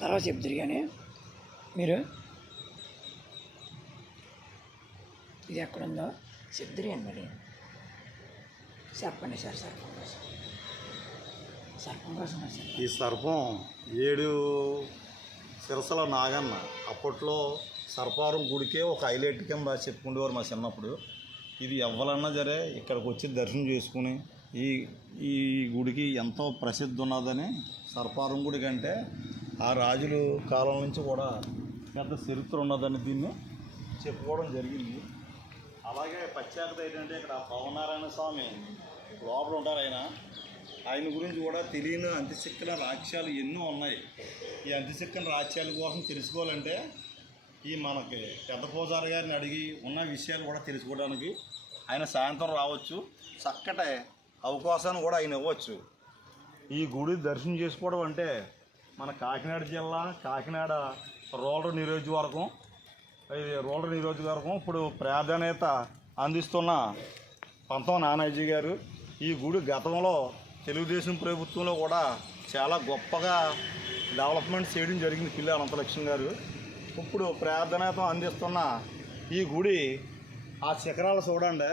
తర్వాత చెప్తారు కానీ మీరు. ఇది ఎక్కడుందో చెప్తారు అండి మరి. చెప్పండి సార్ సర్పం కోసం. సర్పం కోసం ఈ సర్పం ఏడు సిరసల నాగన్న. అప్పట్లో సర్పారం గుడికే ఒక హైలైట్ కింద చెప్పుకుండేవారు మా చిన్నప్పుడు. ఇది ఎవ్వలన్నా సరే ఇక్కడికి వచ్చి దర్శనం చేసుకుని ఈ ఈ గుడికి ఎంతో ప్రసిద్ధి ఉన్నదని సర్పారం గుడి కంటే ఆ రాజుల కాలం నుంచి కూడా పెద్ద చరిత్ర ఉన్నదని దీన్ని చెప్పుకోవడం జరిగింది. అలాగే ప్రత్యేకత ఏంటంటే ఇక్కడ పవనారాయణ స్వామి లోపల ఉంటారు ఆయన. ఆయన గురించి కూడా తెలియని అంత్యశక్తుల రాజ్యాలు ఎన్నో ఉన్నాయి. ఈ అంత్యశక్తుల రాజ్యాల కోసం తెలుసుకోవాలంటే ఈ మనకి పెద్ద పూజారి గారిని అడిగి ఉన్న విషయాలు కూడా తెలుసుకోవడానికి ఆయన సాయంత్రం రావచ్చు. చక్కటి అవకాశాన్ని కూడా ఆయన ఇవ్వచ్చు. ఈ గుడి దర్శనం చేసుకోవడం అంటే మన కాకినాడ జిల్లా కాకినాడ రూరల్ నియోజకవర్గం. ఇది రూరల్ నియోజకవర్గం ఇప్పుడు ప్రాధాన్యత అందిస్తున్న పంతం నానాజీ గారు. ఈ గుడి గతంలో తెలుగుదేశం ప్రభుత్వంలో కూడా చాలా గొప్పగా డెవలప్మెంట్ చేయడం జరిగింది పిల్లి అనంతలక్ష్మి గారు. ఇప్పుడు ప్రాధాన్యత అందిస్తున్న ఈ గుడి ఆ శిఖరాలు చూడండి.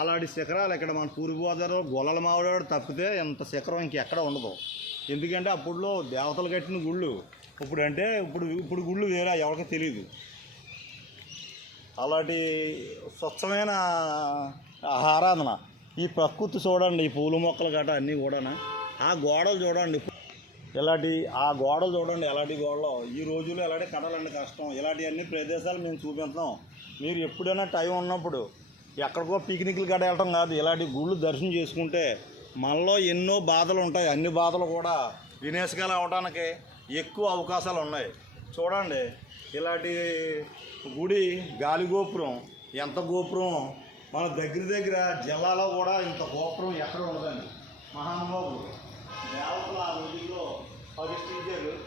అలాంటి శిఖరాలు ఇక్కడ మన పూర్వగోదావరి గొల్లల మావిడాడు తప్పితే ఇంత శిఖరం ఇంకెక్కడ ఉండదు. ఎందుకంటే అప్పుడులో దేవతలు కట్టిన గుళ్ళు ఇప్పుడు అంటే ఇప్పుడు ఇప్పుడు గుళ్ళు వేరే ఎవరికి తెలియదు అలాంటి స్వచ్ఛమైన ఆరాధన ఈ ప్రకృతి చూడండి ఈ పూల మొక్కలు గట అన్నీ కూడా ఆ గోడలు చూడండి ఇలాంటి ఆ గోడలు చూడండి ఎలాంటి గోడలు. ఈ రోజుల్లో ఎలాంటి కట్టాలండి కష్టం. ఇలాంటి అన్ని ప్రదేశాలు మేము చూపిస్తాం మీరు ఎప్పుడైనా టైం ఉన్నప్పుడు ఎక్కడికో పిక్నిక్లు గడ వెళ్ళటం కాదు ఇలాంటి గుళ్ళు దర్శనం చేసుకుంటే మనలో ఎన్నో బాధలు ఉంటాయి. అన్ని బాధలు కూడా వినేశకాలు అవడానికి ఎక్కువ అవకాశాలు ఉన్నాయి. చూడండి ఇలాంటి గుడి గాలి గోపురం ఎంత గోపురం? మన దగ్గర దగ్గర జిల్లాలో కూడా ఇంత గోపురం ఎక్కడ ఉండదండి. మహానుభావులు దేవతలు ఆ రోజుల్లో ప్రతిష్ఠించారు.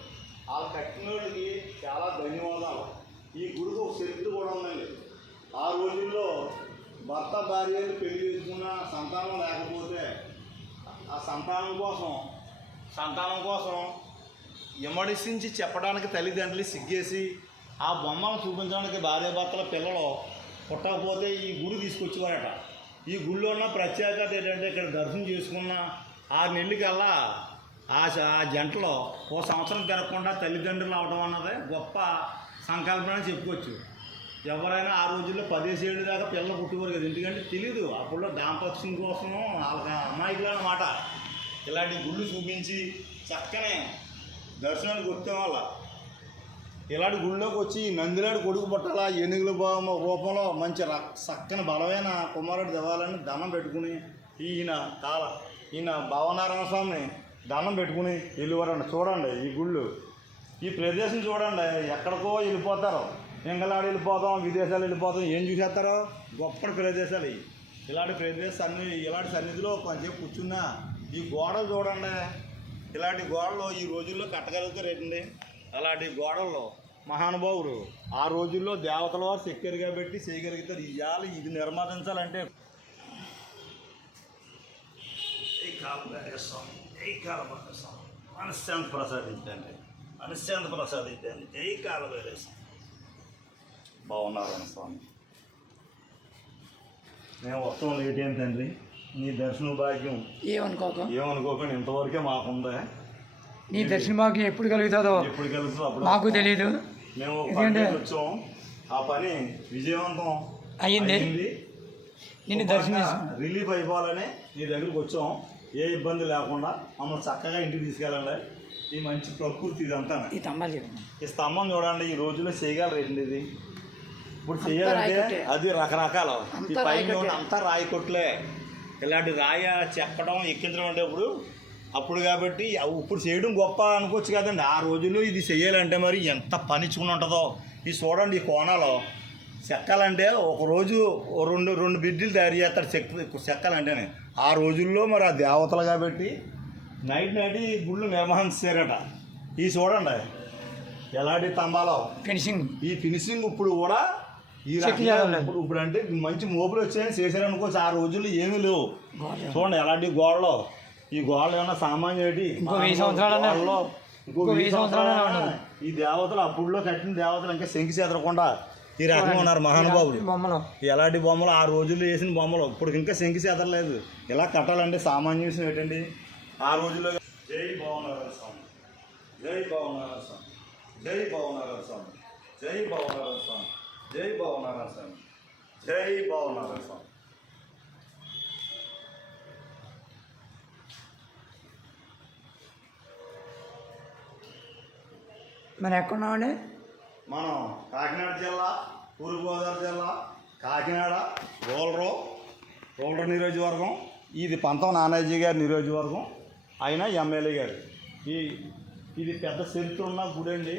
వాళ్ళు కట్టిన వాళ్ళకి చాలా ధన్యవాదాలు. ఈ గుడికి ఒక చరిత్ర కూడా ఉందండి. ఆ రోజుల్లో భర్త భార్యలు పెళ్ళి చేసుకున్న సంతానం లేకపోతే ఆ సంతానం కోసం సంతానం కోసం ఇమడిసించి చెప్పడానికి తల్లిదండ్రులు సిగ్గేసి ఆ బొమ్మను చూపించడానికి భార్యాభర్తల పిల్లలు పుట్టకపోతే ఈ గుడి తీసుకొచ్చేవారట. ఈ గుడిలో ఉన్న ప్రత్యేకత ఏంటంటే ఇక్కడ దర్శనం చేసుకున్న ఆరు నెలలకల్లా ఆ ఆ జంటలో ఓ సంవత్సరం తిరగకుండా తల్లిదండ్రులు అవడం అన్నది గొప్ప సంకల్పన చెప్పుకోవచ్చు. ఎవరైనా ఆ రోజుల్లో పదేసి దాకా పిల్లలు పుట్టుకోరు కదా. ఎందుకంటే తెలీదు. అప్పుడులో దాంపత్యం కోసం వాళ్ళకి అమాయకులు అన్నమాట. ఇలాంటి గుళ్ళు చూపించి చక్కనే దర్శనానికి వచ్చే వాళ్ళ. ఇలాంటి గుళ్ళోకి వచ్చి నందిలాడు కొడుకు పుట్టాల ఏనుగుల రూపంలో మంచి రక్- చక్కని బలమైన కుమారుడు దేవాలని దండం పెట్టుకుని ఈయన కాల ఈయన భావనారాయణ స్వామిని దండం పెట్టుకుని వెళ్ళివారండి చూడండి ఈ గుళ్ళు. ఈ ప్రదేశం చూడండి. ఎక్కడికో వెళ్ళిపోతారు. ఇంగలాడు వెళ్ళిపోతాం విదేశాలు వెళ్ళిపోతాం ఏం చూసేస్తారో? గొప్ప ప్రదేశాలు ఇవి. ఇలాంటి ప్రదేశాన్ని ఇలాంటి సన్నిధిలో కొంచెంసేపు కూర్చున్నా ఈ గోడలు చూడండి. ఇలాంటి గోడలు ఈ రోజుల్లో కట్టగలుగుతారేటండి? అలాంటి గోడల్లో మహానుభావులు ఆ రోజుల్లో దేవతల వారు సెక్యూర్గా పెట్టి చేయగలుగుతారు ఇవాళ ఇది నిర్మాదించాలంటే. ఈ మనశ్శాంతి ప్రసాదించండి మనశ్శాంతి ప్రసాదించండి జై కాలభైరవ స్వామి? బాగున్నారని స్వామి. మేము వస్తాం లేట్ ఏంటి తండ్రి? నీ దర్శన భాగ్యం ఏమనుకోక? ఏమనుకోకుండా ఇంతవరకే మాకుందా? నీ దర్శన భాగ్యం ఎప్పుడు కలుగుతుందో ఎప్పుడు కలుగుతుందో అప్పుడు మాకు తెలియదు మేము వచ్చాం. ఆ పని విజయవంతం అయ్యింది. నిన్ను దర్శనం రిలీఫ్ అయిపోవాలని నీ దగ్గరికి వచ్చాం. ఏ ఇబ్బంది లేకుండా మమ్మల్ని చక్కగా ఇంటికి తీసుకెళ్ళండి. ఈ మంచి ప్రకృతి ఇదంతా ఈ స్తంభం చూడండి ఈ రోజుల్లో చేయగలరు ఇది ఇప్పుడు చేయాలంటే. అది రకరకాలు. ఈ పైన అంతా రాయి కొట్లే ఇలాంటి రాయ చెక్కడం ఎక్కించడం అంటే ఇప్పుడు అప్పుడు కాబట్టి ఇప్పుడు చేయడం గొప్ప అనుకోవచ్చు కదండి. ఆ రోజుల్లో ఇది చేయాలంటే మరి ఎంత పనిచుకుని ఉంటుందో ఇది చూడండి ఈ కోణాలు. చెక్కాలంటే ఒక రోజు రెండు రెండు బిడ్డలు తయారు చేస్తారు చెక్క చెక్కాలంటేనే. ఆ రోజుల్లో మరి ఆ దేవతలు కాబట్టి నైట్ నైట్ ఈ గుళ్ళు నిర్వహించారట ఈ చూడండి. ఎలాంటి తంబాలో. ఫినిషింగ్. ఈ ఫినిషింగ్ ఇప్పుడు కూడా ఇప్పుడు అంటే మంచి మోపులు వచ్చాయని చేశారనుకోవచ్చు ఆ రోజుల్లో ఏమీ లేవు. చూడండి ఎలాంటి గోడలు ఈ గోడలు ఏమన్నా సామాన్య. ఈ దేవతలు అప్పుడులో కట్టిన దేవతలు ఇంకా శంకి చెదరకుండా ఈ రకంగా ఉన్నారు మహానుభావులు. ఈ బొమ్మలు. ఎలాంటి బొమ్మలు ఆ రోజుల్లో వేసిన బొమ్మలు? ఇప్పుడు ఇంకా శంకి చెదరలేదు ఇలా కట్టాలంటే సామాన్య విషయం ఏంటండి? ఆ రోజుల్లో జై భవనారాయణ స్వామి. జై భవనారాయణ స్వామి. జై భవనారాయణ స్వామి. జై భవనారాయణ స్వామి. జై భవనారాయణ స్వామి. జై భవనారాయణ స్వామి. మరి ఎక్కడున్నామండి మనం కాకినాడ జిల్లా తూర్పుగోదావరి జిల్లా కాకినాడ రోలరు రోలర్ నియోజకవర్గం. ఇది పంతం నానాజీ గారి నియోజకవర్గం. ఆయన ఎమ్మెల్యే గారు. ఈ ఇది పెద్ద చరిత్ర ఉన్న గుడి అండి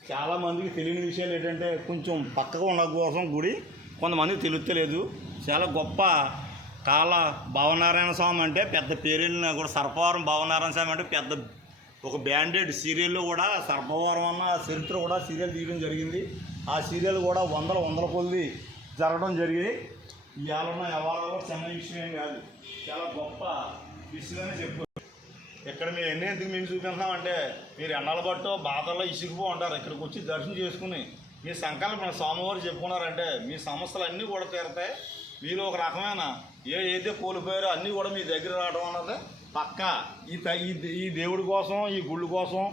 తెలియని చాలా మందికి తెలియని విషయాలు ఏంటంటే కొంచెం పక్కగా ఉన్న కోసం గుడి కొంతమందికి తెలుస్తలేదు చాలా గొప్ప కాల భావనారాయణ స్వామి అంటే పెద్ద పేరెళ్ళిన కూడా సర్పవరం భావనారాయణ స్వామి అంటే పెద్ద ఒక బ్యాండెడ్ సీరియల్లో కూడా సర్పవరం అన్న చరిత్ర కూడా సీరియల్ తీయడం జరిగింది. ఆ సీరియల్ కూడా వందల వందల కొద్ది జరగడం జరిగింది. ఇవాళ ఎవరు చిన్న విషయం కాదు. చాలా గొప్ప విషయమని చెప్పారు ఇక్కడ మీరు ఎన్ని ఎందుకు మేము చూపిస్తున్నామంటే మీరు ఎండల బట్టో బాధల్లో ఇసుకుపో ఉంటారు ఇక్కడికి వచ్చి దర్శనం చేసుకుని మీ సంకల్పం స్వామివారు చెప్పుకున్నారంటే మీ సమస్యలు అన్నీ కూడా తీరతాయి. మీరు ఒక రకమైన ఏ ఏదైతే కోల్పోయారో అన్నీ కూడా మీ దగ్గర రావడం అన్నది పక్క. ఈ ఈ దేవుడి కోసం ఈ గుళ్ళు కోసం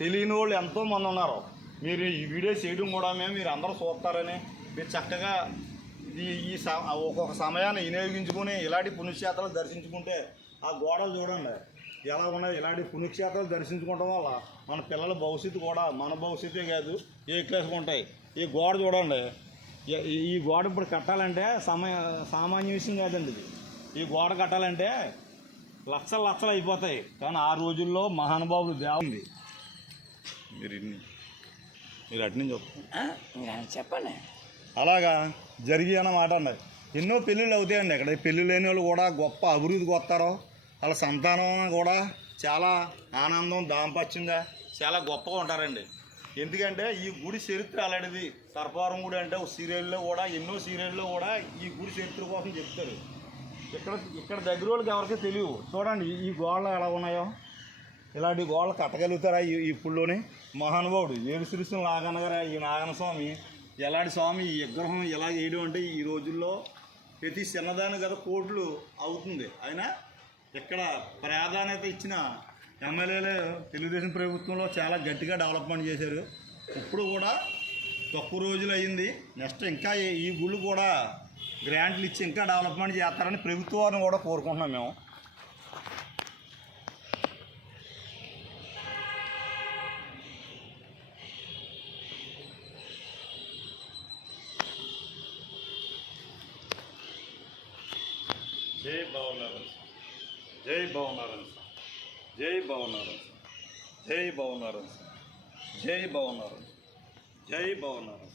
తెలియని వాళ్ళు ఎంతోమంది ఉన్నారు. మీరు ఈ వీడియో చేయడం కూడా మేము మీరు అందరూ చూస్తారని మీరు చక్కగా ఈ ఈ ఒక్కొక్క సమయాన్ని వినియోగించుకుని ఇలాంటి పుణ్యక్షేత్రాలు దర్శించుకుంటే ఆ గోడలు చూడండి. ఎలా ఉన్నాయి? ఇలాంటి పుణ్యక్షేత్రాలు దర్శించుకోవడం వల్ల మన పిల్లల భవిష్యత్తు కూడా మన భవిష్యత్తే కాదు ఏ క్లాస్కి ఉంటాయి? ఈ గోడ చూడండి. ఈ- గోడ ఇప్పుడు కట్టాలంటే సమయ సామాన్య విషయం కాదండి ఇది. ఈ గోడ కట్టాలంటే లక్షలు లక్షలు అయిపోతాయి. కానీ ఆ రోజుల్లో మహానుభావులు దేవుంది మీరు ఇన్ని మీరు అటు నుంచి చెప్పండి. అలాగా జరిగి అన్నమాట అండి ఎన్నో పెళ్ళిళ్ళు అవుతాయండి ఇక్కడ పెళ్ళి లేని వాళ్ళు కూడా గొప్ప అభివృద్ధికి వస్తారు. వాళ్ళ సంతానం కూడా చాలా ఆనందం దాంపత్యంగా చాలా గొప్పగా ఉంటారండి. ఎందుకంటే ఈ గుడి చరిత్ర అలాంటిది. సర్పవరం గుడి అంటే ఒక సీరియల్లో కూడా ఎన్నో సీరియల్లో కూడా ఈ గుడి చరిత్ర కోసం చెప్తారు. ఇక్కడ ఇక్కడ దగ్గర వాళ్ళకి ఎవరికీ తెలియవు. చూడండి ఈ- గోడలు ఎలా ఉన్నాయో. ఇలాంటి గోడలు కట్టగలుగుతారా ఈ ఇప్పుడులోనే మహానుభావుడు? ఏడు శ్రీశ్వరం నాగన్న గారు ఈ నాగన్న స్వామి ఎలాంటి స్వామి ఈ విగ్రహం ఎలా వేయడం అంటే ఈ రోజుల్లో ప్రతి చిన్నదాని కదా కోట్లు అవుతుంది. అయినా ఇక్కడ ప్రాధాన్యత ఇచ్చిన ఎమ్మెల్యేలు తెలుగుదేశం ప్రభుత్వంలో చాలా గట్టిగా డెవలప్మెంట్ చేశారు. ఇప్పుడు కూడా తక్కువ రోజులు అయింది నెక్స్ట్ ఇంకా ఈ- గుళ్ళు కూడా గ్రాంట్లు ఇచ్చి ఇంకా డెవలప్మెంట్ చేస్తారని ప్రభుత్వాన్ని కూడా కోరుకుంటున్నాం మేము. జై భవనారాయణ జై భవనారాయణ జై భవనారాయణ జై భవనారాయణ జై భవనారాయణ జై భవనారాయణ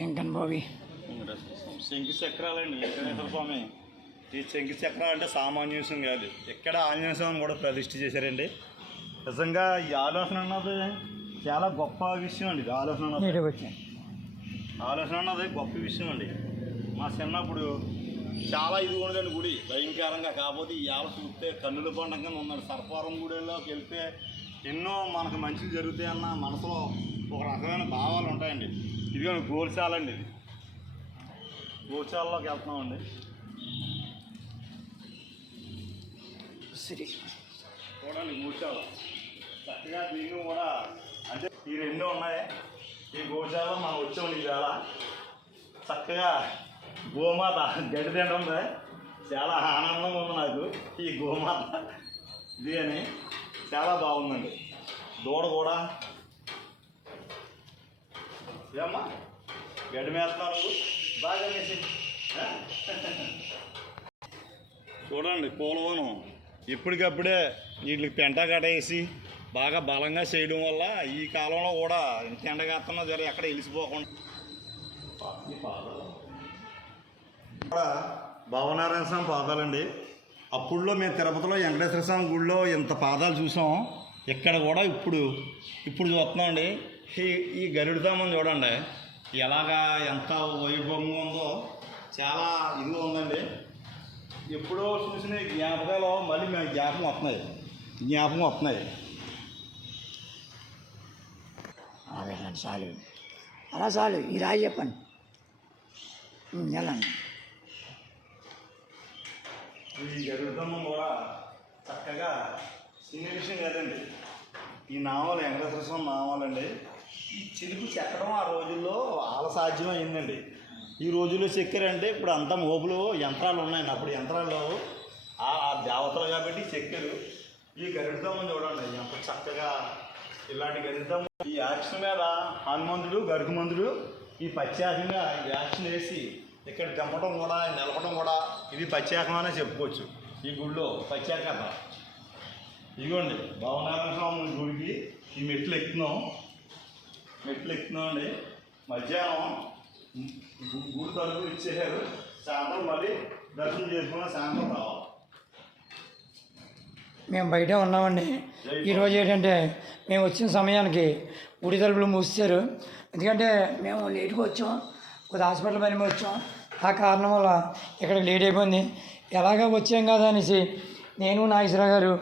వెంకన్ బాబి? శంకి చక్రాలండి. వెంకటేశ్వర స్వామి? ఈ శంకి చక్రాలు అంటే సామాన్య విషయం కాదు. ఇక్కడ ఆంజనేయ స్వామిని కూడా ప్రతిష్ఠ చేశారండి. నిజంగా ఈ ఆలోచన అన్నది చాలా గొప్ప విషయం అండి. ఆలోచన అన్నది. ఆలోచన అన్నది గొప్ప విషయం అండి. మా చిన్నప్పుడు చాలా ఇది ఉండదండి గుడి. భయంకరంగా కాకపోతే ఈ ఆల చూస్తే కన్నుల పండుగ ఉన్నాడు. సర్పారం గుడిలోకి వెళ్తే ఎన్నో మనకు మంచిలు జరుగుతాయన్న మనసులో ఒక రకమైన భావాలు ఉంటాయండి. ఇదిగో గోల్చాల అండి ఇది. గోశాలలోకి వెళ్తున్నామండి. చూడండి గోశాల చక్కగా దీన్ని కూడా అంటే ఈ రెండు ఉన్నాయి. ఈ గోశాల మనం వచ్చాం ఇవాళ చక్కగా గోమాత గడ్డి తింటుంది. చాలా ఆనందంగా ఉంది నాకు ఈ గోమాత. ఇది అని చాలా బాగుందండి. దూడ కూడా ఏమ్మా? గడ్డి మేస్తున్నావు నువ్వు బాగా వేసి చూడండి పూలవనం. ఇప్పటికప్పుడే వీటికి పెంట కట్టేసి బాగా బలంగా చేయడం వల్ల ఈ కాలంలో కూడా ఇంత ఎండగాస్తున్నా జర ఎక్కడ వెలిసిపోకుండా. ఈ పాదాలు కూడా భవనారాయణ స్వామి పాదాలండి. అప్పుడులో మేము తిరుపతిలో వెంకటేశ్వర స్వామి గుడిలో ఇంత పాదాలు చూసాం. ఇక్కడ కూడా ఇప్పుడు ఇప్పుడు చూస్తున్నామండి. ఈ ఈ గరుడుతామని చూడండి. ఎలాగా ఎంత వైభవంగా ఉందో చాలా ఇదిగా ఉందండి. ఎప్పుడో చూసిన జ్ఞాపకాలు మళ్ళీ మేము జ్ఞాపకం వస్తున్నాయి. జ్ఞాపకం వస్తున్నాయి. అలా వెళ్ళండి చాలు. అలా చాలు. ఈ రాయి చెప్పండి. వెళ్ళండి. ఈ గరుడుతమ్మం కూడా చక్కగా చిన్న విషయం కాదండి. ఈ నావలు వెంకటేశ్వర స్వామి నావాలండి ఈ చిలుపు చెక్కడం ఆ రోజుల్లో వాళ్ళ సాధ్యం అయిందండి ఈ రోజుల్లో చెక్కారంటే ఇప్పుడు అంతా మోపులు యంత్రాలు ఉన్నాయండి అప్పుడు యంత్రాలు ఆ ఆ దేవతలు కాబట్టి చెక్కారు. ఈ గరుడుతమ్మం చూడండి. ఎంత చక్కగా ఇలాంటి గరుడుతమ్మం ఈ యాక్షన్ మీద హనుమంతుడు గరుగుమంతుడు ఈ పచ్చాకంగా యాక్షన్ వేసి ఇక్కడ దెమ్మటం కూడా నిలపడం కూడా ఇది పచ్చాకం అనే చెప్పుకోవచ్చు. ఈ గుడిలో పచ్చాకత ఇదిగోండి భవనారాయణ స్వామి గుడికి ఈ మెట్లు ఎక్కుతున్నాం. మెట్లు ఎక్కుతున్నాం అండి మధ్యాహ్నం గుడి తలుపు ఇచ్చేసారు సాయంత్రం మళ్ళీ దర్శనం చేసుకున్న సాయంత్రం రావాలి. మేము బయటే ఉన్నామండి. ఈరోజు ఏంటంటే మేము వచ్చిన సమయానికి గుడి తలుపులు మూసారు ఎందుకంటే మేము లేట్గా వచ్చాం. కొద్ది హాస్పిటల్ పని వచ్చాం. ఆ కారణం వల్ల ఇక్కడికి లేట్ అయిపోయింది. ఎలాగ వచ్చాం కదా అనేసి నేను నాగేశ్వర గారు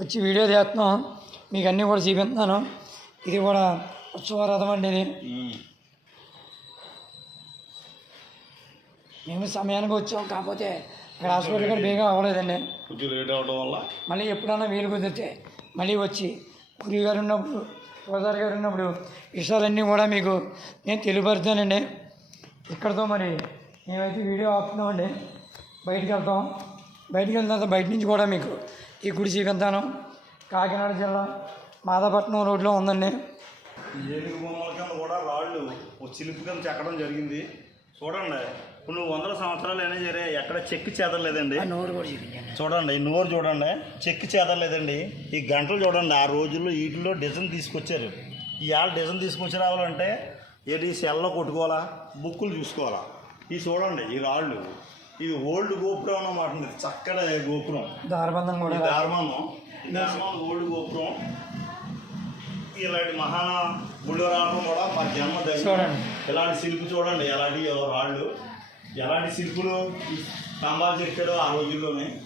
వచ్చి వీడియో తీస్తున్నాం. మీకు అన్నీ కూడా చూపిస్తున్నాను. ఇది కూడా ఉత్సవ రథం అండి ఇది మేము సమయానికి వచ్చాం కాకపోతే ఇక్కడ హాస్పిటల్ కూడా బేగా అవ్వలేదండి. కొంచెం లేట్ అవడం వల్ల? మళ్ళీ ఎప్పుడైనా వీలు కుదిరితే మళ్ళీ వచ్చి గురువు గారు ఉన్నప్పుడు సోదరు గారు ఉన్నప్పుడు విషయాలన్నీ కూడా మీకు నేను తెలియపరుస్తానండి ఇక్కడతో మరి మేమైతే వీడియో ఆపుతున్నామండి. బయటికి వెళ్తాం. బయటికి వెళ్ళిన తర్వాత బయట నుంచి కూడా మీకు ఈ గుడి చూపిస్తాను కాకినాడ జిల్లా మాదాపట్నం రోడ్లో ఉందండి. ఏనుగు బొమ్మల కింద కూడా రాళ్ళు ఓ చిలుపు కింద చెక్కడం జరిగింది. చూడండి కొన్ని వందల సంవత్సరాలు అయినా సరే ఎక్కడ చెక్కి చెదరలేదండి. ఆ నోరు కూడా చూపించండి. చూడండి ఈ నోరు చూడండి చెక్కి చెదరలేదండి. ఈ గంటలు చూడండి ఆ రోజుల్లో వీటిలో డిజైన్ తీసుకొచ్చారు. ఈ ఆడ డిజైన్ తీసుకొచ్చి రావాలంటే ఏది సెల్లో కొట్టుకోవాలా బుక్కులు చూసుకోవాలా? ఇవి చూడండి ఈ రాళ్ళు ఇది ఓల్డ్ గోపురం అన్నమాట ఇది చక్కటి గోపురం. దారబంధం కూడా దార్మానం ఓల్డ్ గోపురం. ఇలాంటి మహాన గుళ్ళు రావడం కూడా మా జన్మ చూడండి. ఇలాంటి శిల్పు చూడండి ఎలాంటి రాళ్ళు. ఎలాంటి శిల్పులు స్తంభాలు చెక్కాడు ఆ రోజుల్లోనే.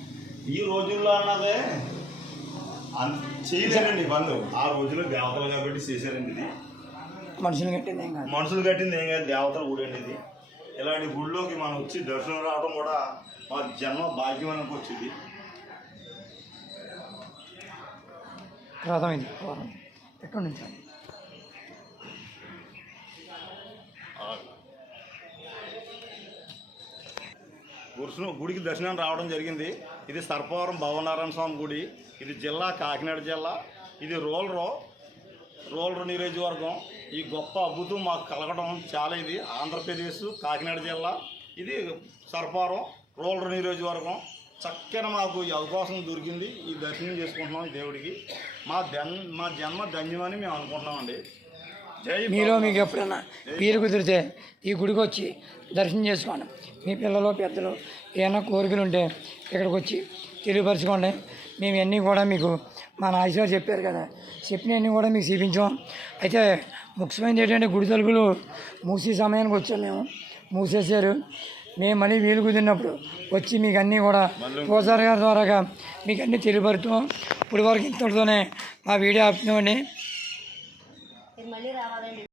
ఈ రోజుల్లో అన్నదే అన్- చేయలేరండి బంధు ఆ రోజుల్లో దేవతలు కాబట్టి చేశారండి ఇది. మనుషులు కట్టింది ఏం కాదు. మనుషులు కట్టింది ఏం కాదు దేవతల గుడి అండి ఇది. ఇలాంటి గుడిలోకి మనం వచ్చి దర్శనం రావడం కూడా మా జన్మ భాగ్యం అనుకోవచ్చు రథం ఇది. పూర్వం. ఎక్కడి నుంచి గురుసును గుడికి దర్శనం రావడం జరిగింది. ఇది సర్పవరం భవనారాయణ స్వామి గుడి. ఇది జిల్లా కాకినాడ జిల్లా. ఇది రోల్రో రోలర్ నియోజకవర్గం. ఈ గొప్ప అద్భుతం మాకు కలగడం చాలా ఇది. ఆంధ్రప్రదేశ్ కాకినాడ జిల్లా. ఇది సర్పవరం రోలర్ నియోజకవర్గం. చక్కని మాకు ఈ అవకాశం దొరికింది. ఈ దర్శనం చేసుకుంటున్నాం ఈ దేవుడికి. మా జన్ మా జన్మ ధన్యమని మేము అనుకుంటున్నామండి. జై మీలో మీకు ఎప్పుడైనా వీలు కుదిరితే ఈ గుడికి వచ్చి దర్శనం చేసుకోండి. మీ పిల్లలు పెద్దలు ఏమైనా కోరికలు ఉంటే ఇక్కడికి వచ్చి తెలియపరచుకోండి. మేము అన్నీ కూడా మీకు మా నాయసారు చెప్పారు కదా. చెప్పినవన్నీ కూడా మీకు చూపించాం. అయితే ముఖ్యమైనది ఏంటంటే గుడి తలుపులు మూసే సమయానికి వచ్చాం మేము. మూసేసారు మేము మళ్ళీ వీలు కుదిరినప్పుడు వచ్చి మీకు అన్నీ కూడా పూజారి గారి ద్వారాగా మీకు అన్నీ తెలియబడుతూ ఇప్పుడు వరకు ఇంతటితోనే మా వీడియో ఆపుతామండి మళ్ళీ రావాలండి.